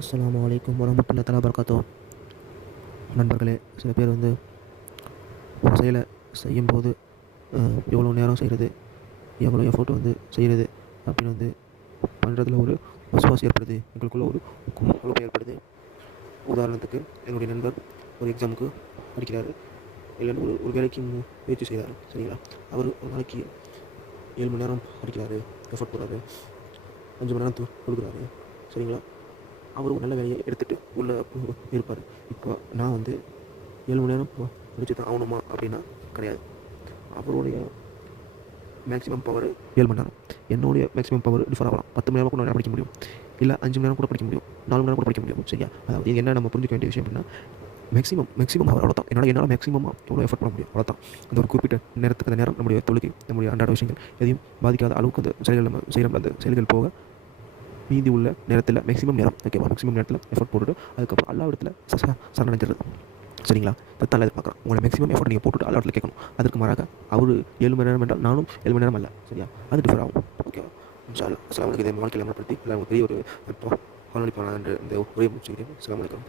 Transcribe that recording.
அஸ்ஸலாமு அலைக்கும் வரஹ்மத்துல்லாஹி தஆலா வபரகாத்துஹு. நண்பர்களே, சில பேர் ஒரு செயலை செய்யும்போது எவ்வளோ நேரம் செய்கிறது, எவ்வளோ எஃபோர்ட் செய்கிறது அப்படின்னு பண்ணுறதுல ஒரு வசுவாஸ் ஏற்படுது, எங்களுக்குள்ள ஒரு குழப்பம் ஏற்படுது. உதாரணத்துக்கு, என்னுடைய நண்பர் ஒரு எக்ஸாமுக்கு படிக்கிறாரு, இல்லைன்னு ஒரு ஒரு வேலைக்கு முயற்சி செய்கிறாரு. சரிங்களா? அவர் ஒரு நாளைக்கு 7 மணி நேரம் படிக்கிறாரு, எஃபோர்ட் போடுறாரு, 5 மணி நேரம் கொடுக்குறாரு. சரிங்களா? அவர் ஒரு நல்ல வேலையை எடுத்துகிட்டு உள்ளே இருப்பார். இப்போ நான் 7 மணி நேரம் படிச்சு தான் ஆகணுமா அப்படின்னா கிடையாது. அவருடைய மேக்ஸிமம் பவர் 7 மணி நேரம், என்னுடைய மேக்ஸிமம் பவர் டிஃபர் ஆகலாம். 10 மணி நேரம் கூட நான் படிக்க முடியும், இல்லை 5 மணி நேரம் கூட படிக்க முடியும், 4 மணி நேரம் கூட படிக்க முடியும். சரியா? அதாவது இது என்ன நம்ம புரிஞ்சுக்க வேண்டிய விஷயம் அப்படின்னா, மேக்ஸிமம் அவர் அவ்வளோ தான். என்னால் மேக்ஸிமமாக எவ்வளோ எஃபர்ட் பண்ண முடியும், அவ்வளோ தான். அந்த ஒரு குறிப்பிட்ட நேரத்துக்கு அந்த நேரம் நம்முடைய தொழுகை, நம்முடைய அன்றாட விஷயங்கள் எதையும் பாதிக்காத அளவுக்கு அந்த செயல்கள் நம்ம செய்கிற அந்த செயல்கள் போக மீதி உள்ள நேரத்தில் மேக்ஸிமம் நேரம், ஓகேவா, மேக்ஸிமம் நேரத்தில் எஃபோர்ட் போட்டுட்டு அதுக்கப்புறம் அல்லா இடத்துல சரணடைஞ்சிருது. சரிங்களா? தத்தால் எதிர்பார்க்குறோம். உங்களை மேக்ஸிமம் எஃபோர்ட் நீங்கள் போட்டுட்டு அல்லா இடத்துல கேட்கணும். அதற்கு மாறாக அவர் 7 மணி நேரம் என்றால் நானும் 7 மணி நேரம் அல்ல. சரியா? அது டிஃபர் ஆகும். ஓகேவா? இன்ஷா அல்லாஹ். அஸ்ஸலாமு அலைக்கும். இதை வாழ்க்கையில் அமல்படுத்தி எல்லாம் பெரிய ஒரு பலனளிப்பான என்று இந்த உரையை முடிச்சுக்கிறேன். அஸ்ஸலாமு அலைக்கும்.